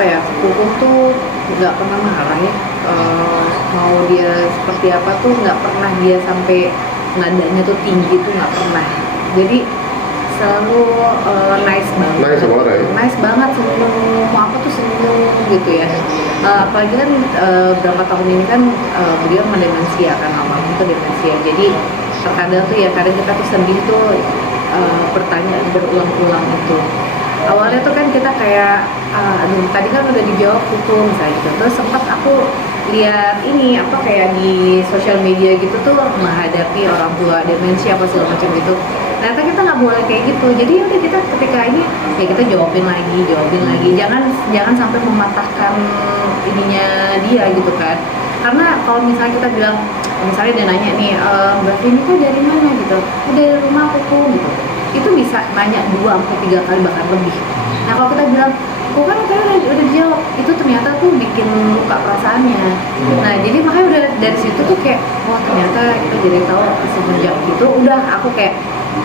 apa ya, sepupu tuh nggak pernah marah ya. Mau dia seperti apa tuh nggak pernah dia sampai nadanya tuh tinggi tuh nggak pernah. Jadi selalu nice banget. Nice sama orang ya? Nice banget, senyum, mau apa tuh senyum gitu ya. Apalagi kan berapa tahun ini kan beliau mendemensia kan, almarhum itu demensia. Jadi terkadang tuh ya kadang kita tuh sedih tuh pertanyaan berulang-ulang itu. Awalnya tuh kan kita kayak aduh tadi kan udah dijawab hukum misalnya gitu. Terus sempat aku lihat ini apa kayak di sosial media gitu tuh menghadapi orang tua demensia apa segala macam gitu. Ternyata kita nggak boleh kayak gitu. Jadi udah kita ketika ini ya kita jawabin lagi. Jangan sampai mematahkan ininya dia gitu kan. Karena kalau misalnya kita bilang, misalnya dia nanya nih, Mbak Vini tuh dari mana gitu? Dari rumah aku gitu. Itu bisa nanya 2-3 kali bahkan lebih. Nah kalau kita bilang, kok kan tadi udah dijawab, itu ternyata tuh bikin luka perasaannya. Nah jadi makanya udah dari situ tuh kayak, oh ternyata kita jadi tahu semenjak itu udah aku kayak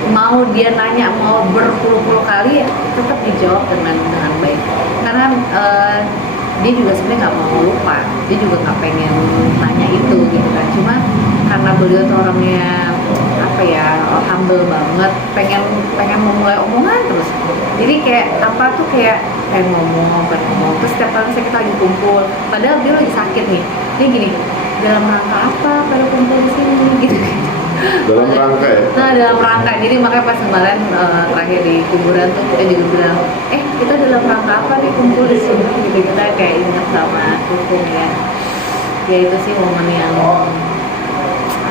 mau dia nanya mau berpuluh-puluh kali tetap dijawab dengan baik. Karena dia juga sebenarnya nggak mau lupa, dia juga nggak pengen nanya itu gitu kan. Cuma karena beliau tuh orangnya apa ya, humble banget, pengen memulai omongan terus. Jadi kayak apa tuh kayak ngomong. Terus setiap kali misalnya kita lagi kumpul, padahal dia lagi sakit nih, dia gini, dalam rangka apa pada kumpul di sini gitu. Dalam rangka ya? Nah dalam rangka, jadi makanya pas kemarin terakhir di kuburan tuh kita juga bilang, kita dalam rangka apa nih kumpul di sini gitu, kita kayak ingat sama hukum ya. Ya itu sih momen yang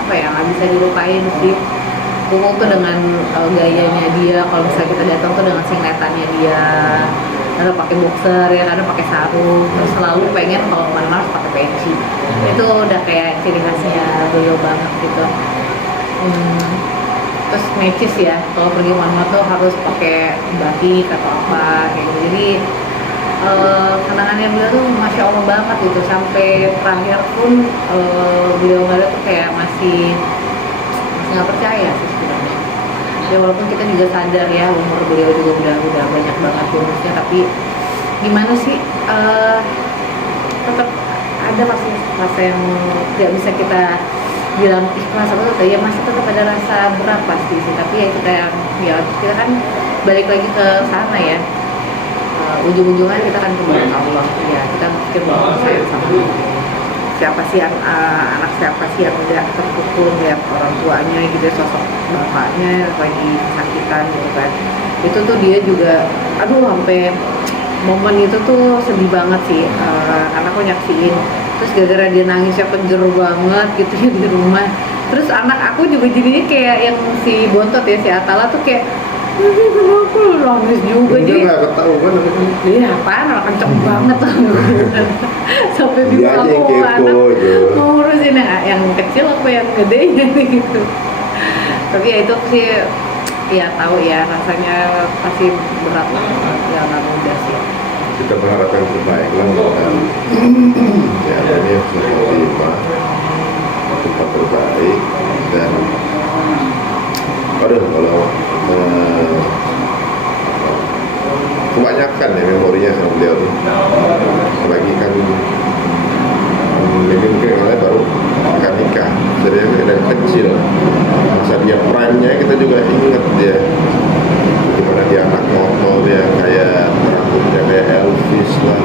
apa ya nggak bisa dilupain sih. Kumpul tuh dengan gayanya dia, kalau misalnya kita datang tuh dengan singletannya dia, ada pakai boxer ya, ada pakai sarung, terus selalu pengen kalau kemana-mana harus pakai peci. Itu udah kayak ciri khasnya beliau banget gitu. Terus matches ya, kalau pergi mana tuh harus pakai batik atau apa kayak gitu. Jadi kenangannya beliau tuh masya Allah banget gitu, sampai terakhir pun beliau nggak ada tuh kayak masih nggak percaya sih sebenarnya. Ya walaupun kita juga sadar ya umur beliau juga udah banyak banget umurnya, tapi gimana sih tetap ada rasa yang nggak bisa kita bilang ikhlas apa tuh ya, masih tetap ada rasa berat pasti sih. Tapi ya kita kan balik lagi ke sana ya, ujung-ujungnya kita kan kembali ke Allah ya. Kita pikir bahwa saya sama siapa sih yang anak siapa sih yang udah terpukul lihat orang tuanya gitu, sosok bapaknya lagi kesakitan gitu kan. Itu tuh dia juga aduh sampai momen itu tuh sedih banget sih, karena aku nyaksiin. Terus gara-gara dia nangisnya kejer banget gitu ya di rumah. Terus anak aku juga jadinya kayak yang si Bontot ya, si Atala tuh kayak kenapa lu nangis juga. Dia jadi nggak ketahuan apa kan? iya apaan, orang kenceng banget lah. Sampai Dia bingung aja aku yang kepo anak gitu. mau ngurusin yang kecil apa yang gedenya gitu. Tapi ya itu sih ya tahu ya rasanya pasti berat lah, ya nggak mudah sih. Kita berharap yang terbaik lah, ya dan yang seperti tempat terbaik. Dan aduh kalau kebanyakan ya memorinya sama beliau tuh, apalagi kan ini mungkin kalian baru akan nikah, jadi dari kecil masa dia prime-nya kita juga ingat dia gimana dia anak motor, dia kayak rambutnya kayak Elvis lah,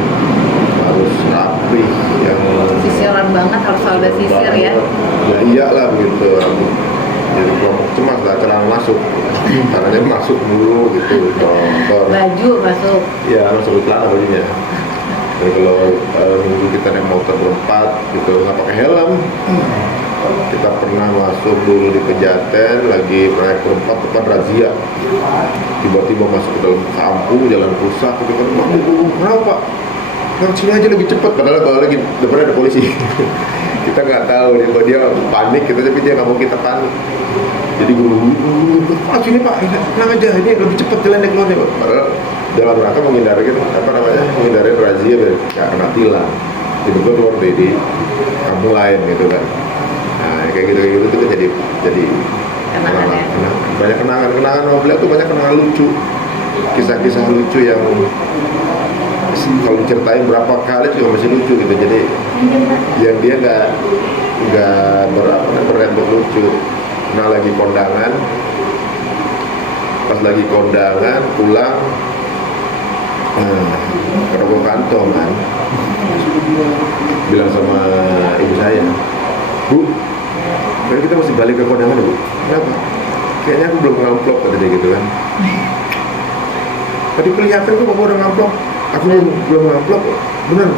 harus rapi, yang Sisiran banget, harus ada sisir ya. Ya iyalah begitu, jadi kelompok cemas lah, celana masuk tangannya masuk dulu gitu, motor Baju masuk. ya masuk ke celana bajunya. Dan kalau minggu kita naik motor berempat gitu nggak pakai helm. Kita pernah masuk dulu di Pejaten lagi naik berempat depan razia, tiba-tiba masuk ke dalam kampung jalan rusak gitu kan, kenapa Pak? Yang sini aja lebih cepat, padahal kalau lagi depannya ada polisi. Kita nggak tahu dia panik gitu, tapi dia nggak mau kita panik. Jadi guru, Pak sini Pak, tenang aja, ini lebih cepat jalannya keluarnya Pak. Padahal dalam rangka menghindari gitu, menghindari razia biar karena tilang. Tiba-tiba keluar di kampung lain gitu kan. Nah kayak gitu tuh kan jadi Kenangannya. banyak kenangan sama beliau tuh, banyak kenangan lucu, kisah-kisah lucu yang kalau diceritain berapa kali juga masih lucu gitu. Jadi yang dia nggak berembut lucu. Nah lagi kondangan, pas lagi kondangan pulang, kerobok kantong kan, bilang sama ibu saya, Bu, kayaknya kita mesti balik ke kondangan ya, Bu. Kenapa? Kayaknya aku belum ngamplop, kata dia gitu kan. Tadi kelihatan kok Bapak udah ngamplop. Aku belum ngamplop, bener.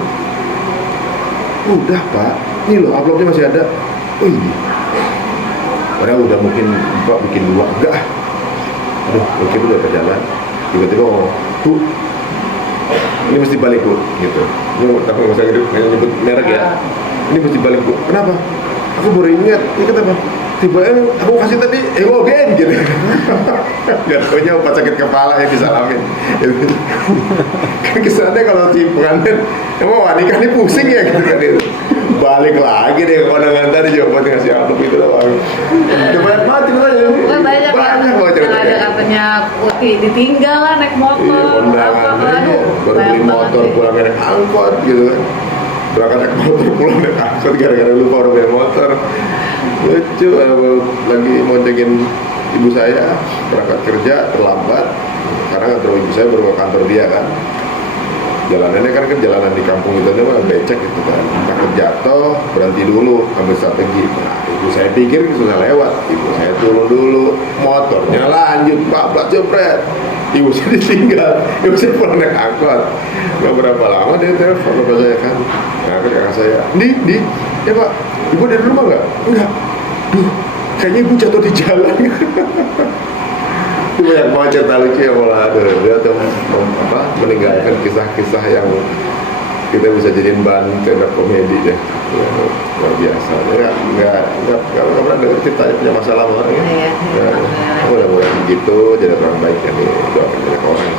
Udah Pak, ini loh amplopnya masih ada. Oh iya. Padahal udah mungkin Bapak bikin 2, enggak. Aduh, mungkin udah berjalan. Tiba-tiba ngomong, Bu, ini mesti balik Bu, gitu. Ini aku nggak usah nyebut merek ya. Ini mesti balik Bu. Kenapa? Aku baru ingat. Ini kenapa? Tiba-tiba aku kasih tadi Ewogen gitu. Gak taunya obat sakit kepala yang disalamin. Kan kesannya kalau si pengantin emang wanita ini pusing ya gitu kan itu. Balik lagi deh kondangan tadi coba ngasih amplop itu doang. Udah banyak banget ceritanya. Banyak banget yang ada ceritanya. katanya putih ditinggal lah naik Iya, motor kondangan apa aja. aduh Baru beli banyak motor banget pulang naik angkot gitu kan. Berangkat naik motor pulang naik angkot gara-gara lupa udah beli motor. Lucu, lagi moncengin ibu saya berangkat kerja terlambat karena nganter ibu saya baru ke kantor dia kan. Jalanannya kan jalanan di kampung itu mah becek gitu kan. Takut jatuh, berhenti dulu, ambil strategi. Nah, ibu saya pikir sudah lewat. Ibu saya turun dulu, motornya lanjut, bablas jepret. Ibu saya ditinggal, ibu saya pulang naik angkot. Gak berapa lama dia telepon bapak saya kan. Nah, ke kakak saya, di, ya Pak, ibu dari rumah nggak? Enggak. Duh, kayaknya ibu jatuh di jalan. Itu banyak banget cerita lucu yang malah dia tuh meninggalkan kisah-kisah yang kita bisa jadiin bahan stand up komedi deh. Ya, luar biasa. Ya, nggak pernah dengar ceritanya punya masalah sama orang ya. Iya, Ya, mudah-mudahan begitu jadi orang baik kan nih, doakan banyak orang